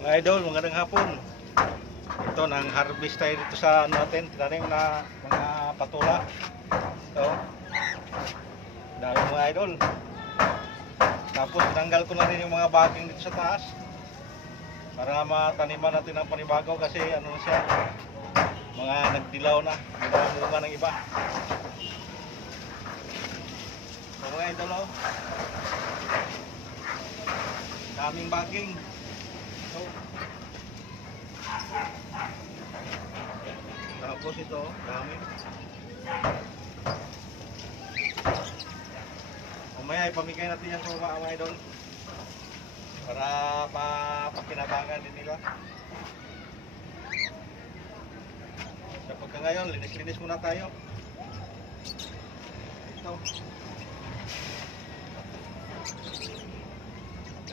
Mga idol, magandang hapon. Ito, nang harvest tayo dito sa natin. Tinanim na mga patula. Ito. Dami mga idol. Tapos tinanggal ko na rin yung mga baging dito sa taas. Para mataniman natin ng panibago kasi ano na siya. Mga nagdilaw na. Bunga ng iba. So mga idol, oh. Daming baging. So, tapos ito, dami. Mamaya ipamigay natin yan sa mga idol para mapakinabangan din nila. Sa pagka ngayon, linis-linis muna tayo. Ito.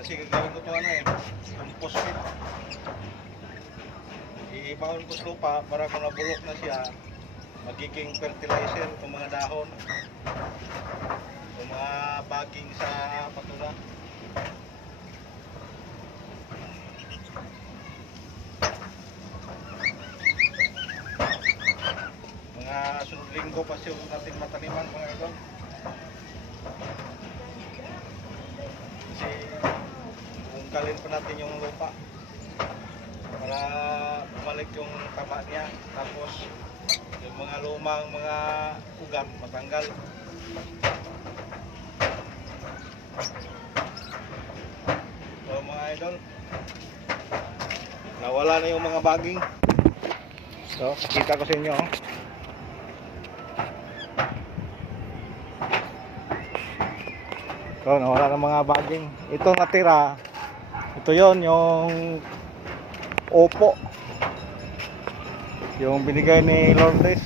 Kasi gagawin ko ito compost pit. Ibaon ko sa lupa para kung nabulok na siya, magiging fertilizer itong mga dahon, itong mga baging sa patula. Mga sunod linggo pa siya natin mataniman mga idol. Kasi ungkalin pa natin yung lupa para bumalik yung taba niya, tapos yung mga lumang mga ugat matanggal. So mga idol, nawala na yung mga baging. So pakita ko sa inyo, oh. So nawala na mga baging. Ito natira, ito yon yung opo, yung binigay ni Lourdes.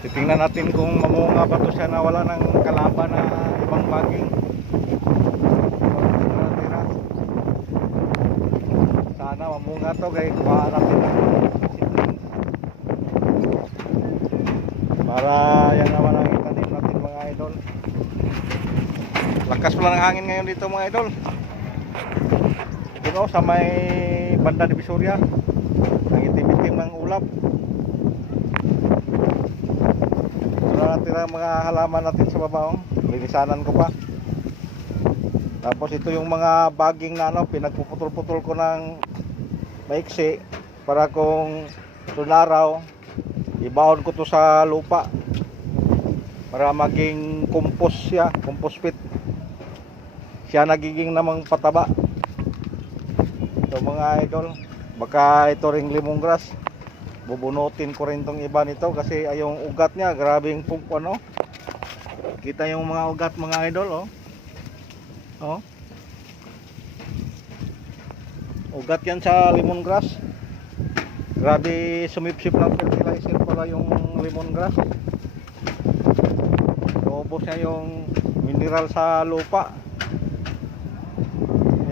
Titingnan natin kung mamunga pa to siya na wala ng kalaban na ibang baging. Sana mamunga to guys, kuha natin ng seedlings para yan naman ang itanim natin mga idol. Lakas pala ng hangin ngayon dito mga idol. Ito sa may banda Divisoria, ang itim-itim ng ulap. Ito na natira mga halaman natin sa baba, oh. Linisanan ko pa. Tapos ito yung mga baging na pinagpuputol-putol ko ng maiksi para kung sunaraw, ibaon ko to sa lupa para maging compost siya, compost pit. Siya nagiging namang pataba. Ito mga idol, baka ito ring lemongrass. Bubunutin ko rin tong iba nito kasi ay yung ugat niya, grabing ano. Kita yung mga ugat mga idol, oh. Oh. Ugat yan sa lemongrass. Grabe sumipsip ng fertilizer pala yung lemongrass. Ubos niya yung mineral sa lupa.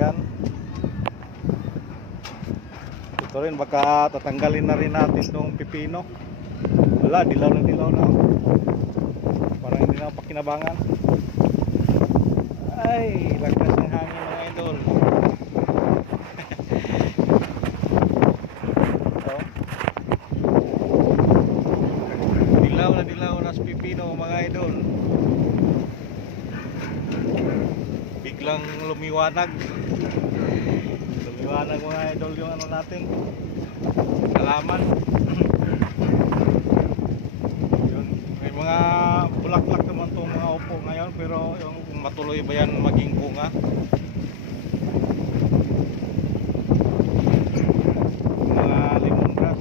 Yan. Ito rin, baka tatanggalin na rin natin itong pipino. Wala, dilaw na. Parang hindi na pakinabangan. Ay, lakas ng hangin mga idol. So, dilaw na sa pipino mga idol. Biglang lumiwanag mga idol yung ano natin, halaman. Yun, may mga bulaklak naman itong mga upo ngayon, pero yung matuloy ba yan maging bunga. Mga lemongrass,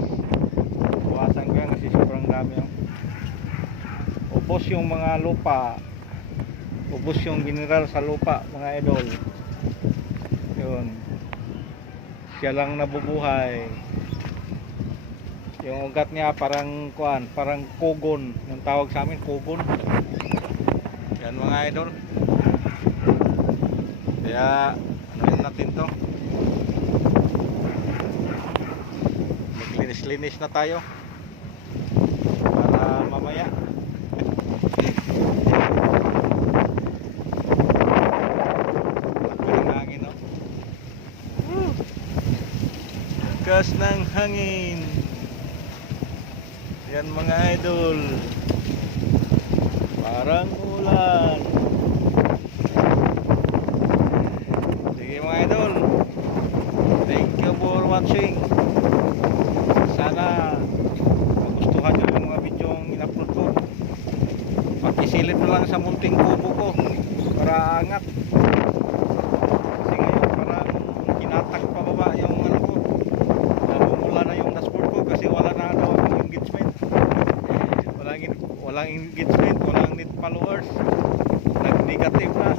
buwasan ko yan kasi sobrang dami, oh. Ubos yung mga lupa, ubos yung mineral sa lupa mga idol. Yun, siya lang nabubuhay. Yung ugat niya parang parang kogon, yung tawag sa amin kogon. Yan mga idol. Kaya ano natin to, maglinis-linis na tayo para mamaya. Laki ng hangin, no? Lakas ng hangin. Yan mga idol. Parang ulan. Sige mga idol. Thank you for watching. Sana magustuhan nyo yung mga video yung in-upload ko. Pakisilip na lang sa munting kubo ko para angat. Kasi ngayon parang kinatak pababa yung ano ko. Namumula na yung dashboard ko kasi wala na daw akong engagement. Walang engagement, walang net followers. Nag-negative na.